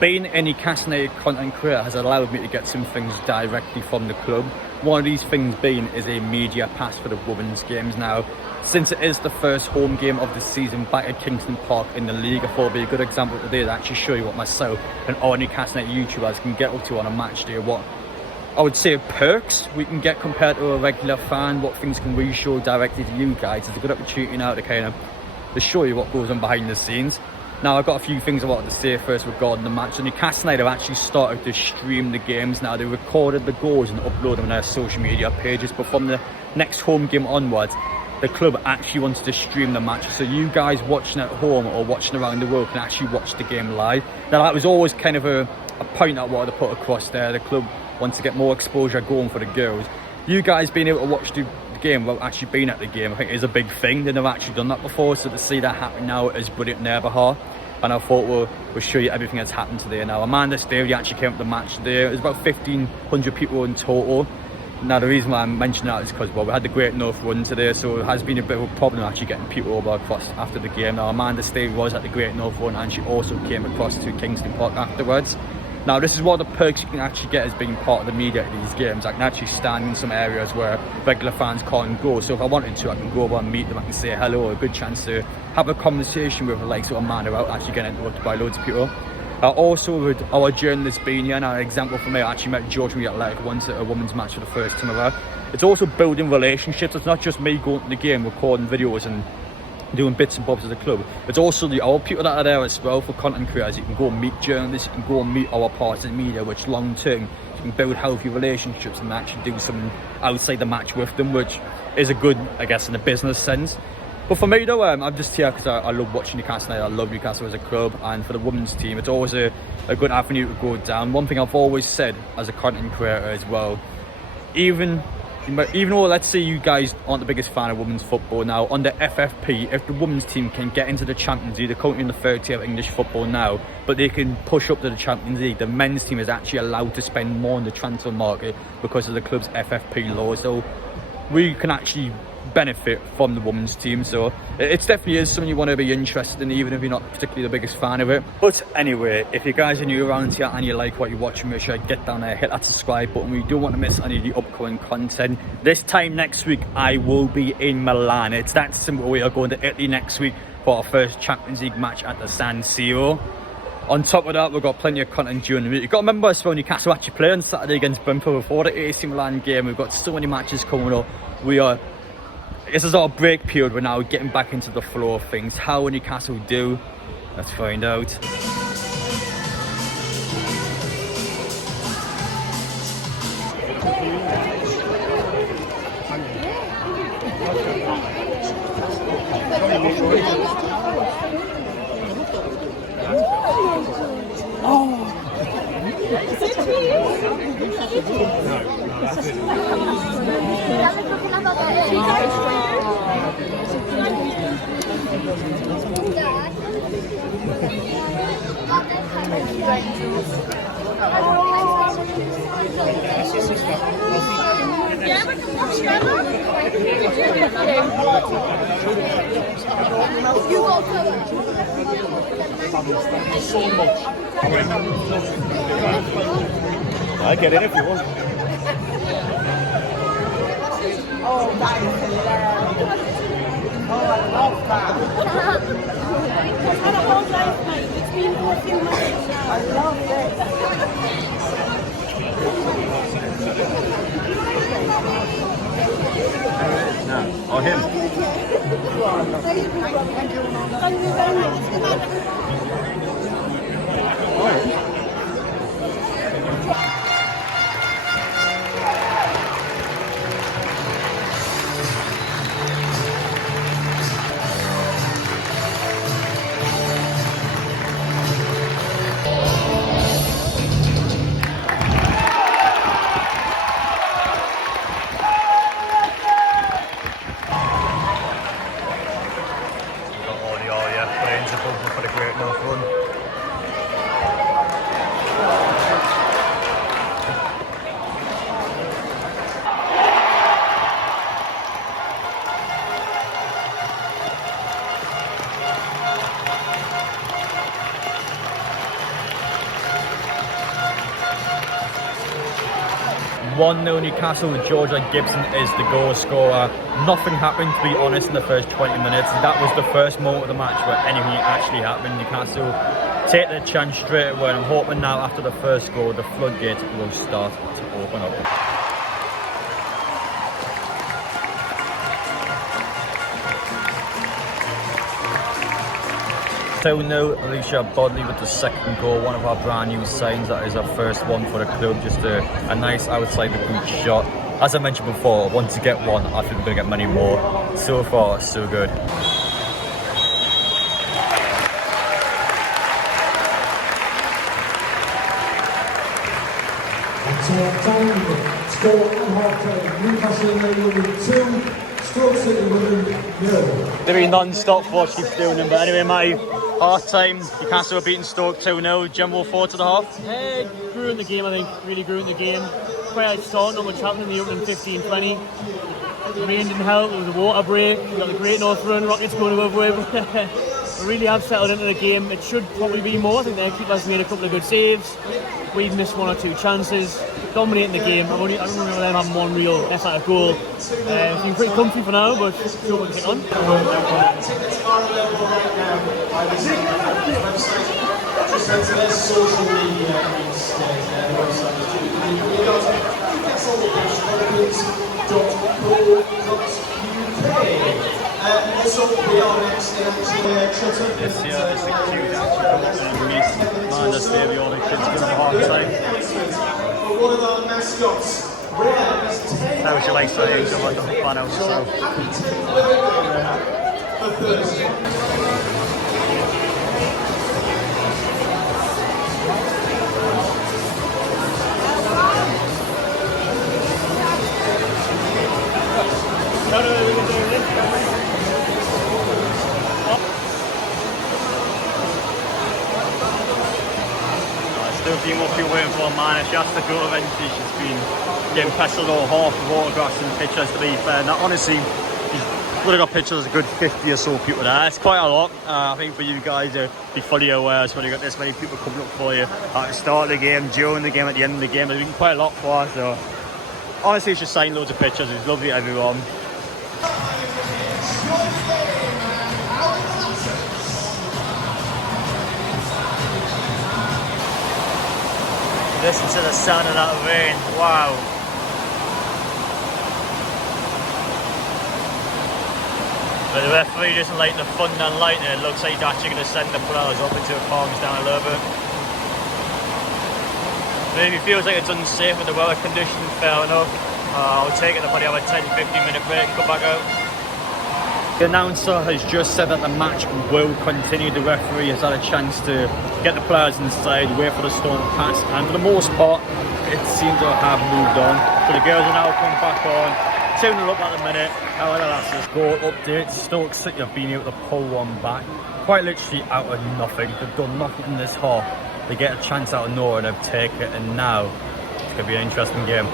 Being a Newcastle United content creator has allowed me to get some things directly from the club. One of these things being is a media pass for the women's games now. Since it is the first home game of the season back at Kingston Park in the league, I thought it would be a good example today to actually show you what myself and our Newcastle United YouTubers can get up to on a match day. What I would say perks we can get compared to a regular fan, what things can we show directly to you guys. It's a good opportunity now to kind of to show you what goes on behind the scenes. Now, I've got a few things I wanted to say first regarding the match. So Newcastle United have actually started to stream the games now. They recorded the goals and uploaded them on their social media pages, but from the next home game onwards, the club actually wants to stream the match. So you guys watching at home or watching around the world can actually watch the game live. Now, that was always kind of a point I wanted to put across there. The club wants to get more exposure going for the girls. You guys being able to watch the game without actually being at the game, I think is a big thing. They've never actually done that before, so to see that happen now is brilliant on their behalf. And I thought we'll show you everything that's happened today. Now, Amanda Staveley actually came up to the match today. There's about 1,500 people in total. Now, the reason why I'm mentioning that is because, well, we had the Great North Run today, so it has been a bit of a problem actually getting people over across after the game. Now, Amanda Staveley was at the Great North Run and she also came across to Kingston Park afterwards. Now, this is one of the perks you can actually get as being part of the media at these games. I can actually stand in some areas where regular fans can't go. So if I wanted to, I can go over and meet them. I can say hello, a good chance to have a conversation with like sort of man without actually getting interrupted by loads of people. Also, with our journalists being here, now an example for me, I actually met George from the Athletic once at a women's match for the first time ever. It's also building relationships. It's not just me going to the game, recording videos and doing bits and bobs as a club. It's also the our people that are there as well for content creators. You can go and meet journalists, you can go and meet our partners in media, which long term you can build healthy relationships and actually do something outside the match with them, which is a good, I guess, in a business sense. But for me though, I'm just here because I love watching Newcastle United. I love Newcastle as a club, and for the women's team it's always a good avenue to go down. One thing I've always said as a content creator as well, even though let's say you guys aren't the biggest fan of women's football now, on the FFP, if the women's team can get into the Champions League, they're currently in the third tier of English football now, but they can push up to the Champions League, the men's team is actually allowed to spend more on the transfer market because of the club's FFP law. So we can actually benefit from the women's team, so it definitely is something you want to be interested in, even if you're not particularly the biggest fan of it. But anyway, if you guys are new around here and you like what you're watching, make sure you get down there, hit that subscribe button. We don't want to miss any of the upcoming content. This time next week I will be in Milan. It's that simple. We are going to Italy next week for our first Champions League match at the San Siro. On top of that, we've got plenty of content during the week. You've got to remember as well, Newcastle actually play on Saturday against Brentford before the AC Milan game. We've got so many matches coming up. This is our break period. We're now getting back into the flow of things. How will Newcastle do? Let's find out. I get in if you want. Oh, that is hilarious. Oh, I love that. I've had a whole life, mate. It's been for a few months now. I love it. No. Oh, him. Thank you very much. 1-0 Newcastle. Georgia Gibson is the goal scorer. Nothing happened, to be honest, in the first 20 minutes. That was the first moment of the match where anything actually happened. Newcastle take their chance straight away, and I'm hoping now after the first goal the floodgates will start to open up. So now Alicia Bodley with the second goal, one of our brand new signs. That is our first one for the club, just a nice outside the boot shot. As I mentioned before, once you get one, I think we're going to get many more. So far, so good. Score at half-time. Newcastle United 2, Stoke City 0. They're non-stop for what keeps doing them. But anyway, Matty, half-time, Newcastle are beating Stoke 2-0. General thoughts of the half? Grew in the game, I think. Really grew in the game. Quite like start, not much happened in the opening 15-20. The rain didn't help, there was a water break. We got the Great North Run, Rockets going above way. We really have settled into the game. It should probably be more. I think their keeper's made a couple of good saves. We've missed one or two chances. Dominating the game. I don't remember them having one real effort at a goal. Feeling pretty comfy for now, but still want to get on. Tickets are available right now by visiting the website. Just head to their social media instead. The website is www.newcastleunited.co.uk. Also, we are next in actually This year is the queue to man, that's the all the kids going to half time. one of our mascots. Rare is 10. How would you like to say it? Like a fan out yourself. Happy to deliver for Thursday. Still a few more people waiting for man. She has to go eventually. She's been getting pestered all half of autographs and pictures, to be fair. Now, honestly, she's would have got pictures of a good 50 or so people there. It's quite a lot. I think for you guys to be fully aware, when you got this many people coming up for you at the start of the game, during the game, at the end of the game, there's been quite a lot for us. So honestly, it's just signed loads of pictures. It's lovely, everyone. Listen to the sound of that rain, wow. But the referee doesn't like the fun and light there. It looks like he's actually going to send the players up into the palms down a little bit. Maybe it feels like it's unsafe with the weather conditions, fair enough. I'll take it, they'll probably have a 10-15 minute break, come back out. The announcer has just said that the match will continue. The referee has had a chance to get the players inside, wait for the storm to pass, and for the most part, it seems to have moved on. So the girls are now coming back on, 2-0 up at the minute. However, that's this goal update. Stoke City have been able to pull one back, quite literally out of nothing. They've done nothing in this half. They get a chance out of nowhere and they've taken it, and now it's going to be an interesting game.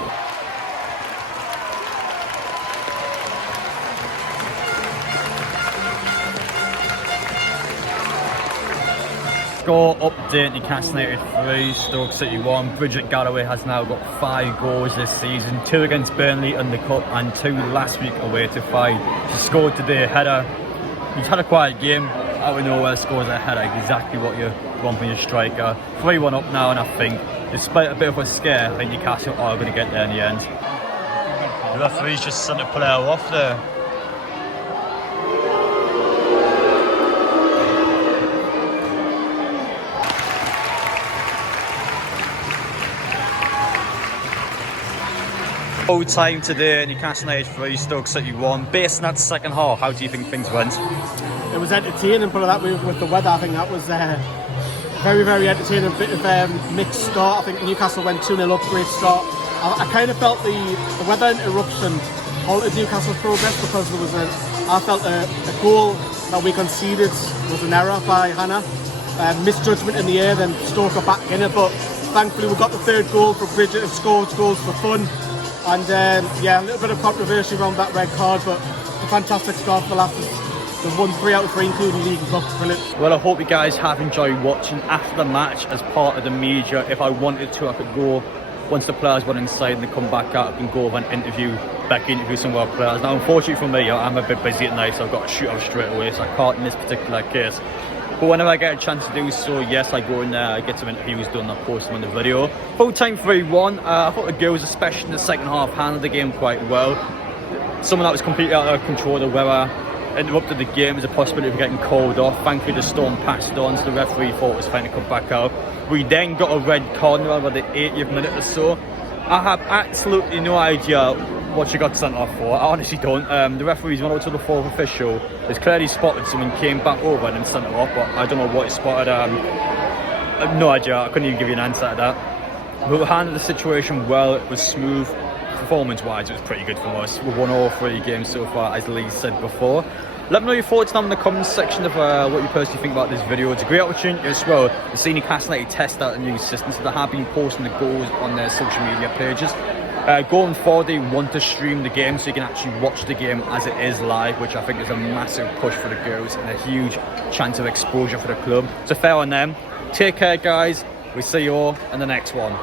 Score update: Newcastle United 3, Stoke City 1. Bridget Galloway has now got 5 goals this season, 2 against Burnley in the Cup and 2 last week away to Fife. She scored today a header. He's had a quiet game, out of nowhere scores a header, exactly what you want from your striker. 3-1 up now, and I think, despite a bit of a scare, I think Newcastle are going to get there in the end. The referee's just sent a player off there. Full time today, Newcastle United 3, Stoke City 1. Based on that second half, how do you think things went? It was entertaining, put it that way, with the weather. I think that was very, very entertaining. A bit of mixed start. I think Newcastle went 2-0 up, great start. I kind of felt the weather interruption halted Newcastle's progress, because there was I felt a goal that we conceded was an error by Hannah. Misjudgment in the air, then Stoke got back in it, but thankfully we got the third goal for Bridget, and scored goals for fun. And yeah, a little bit of controversy around that red card, but a fantastic start for the last. They've won 3 out of 3, including League and Cup. Brilliant. Well, I hope you guys have enjoyed watching after the match as part of the media. If I wanted to, I could go once the players went inside and they come back out, I can go over and interview some of our players. Now, unfortunately for me, I'm a bit busy at night, so I've got to shoot off straight away, so I can't in this particular case. But whenever I get a chance to do so, yes, I go in there, I get some interviews done, I post them on the video. Full time 3-1, I thought the girls, especially in the second half, handled the game quite well. Someone that was completely out of control, the weather interrupted the game. There's a possibility of getting called off. Thankfully the storm passed on, so the referee thought it was fine to come back out. We then got a red card around about the 80th minute or so. I have absolutely no idea what she got sent off for. I honestly don't. The referees went out to the fourth official. There's clearly spotted someone, came back over and then sent it off, but I don't know what he spotted. I have no idea. I couldn't even give you an answer to that. But we handled the situation well. It was smooth. Performance-wise, it was pretty good for us. We've won all 3 games so far, as Lee said before. Let me know your thoughts down in the comments section of what you personally think about this video. It's a great opportunity as well to see Newcastle United test out a new system, so they have been posting the goals on their social media pages. Going forward, they want to stream the game so you can actually watch the game as it is live, which I think is a massive push for the girls and a huge chance of exposure for the club. So fair on them. Take care, guys. We'll see you all in the next one.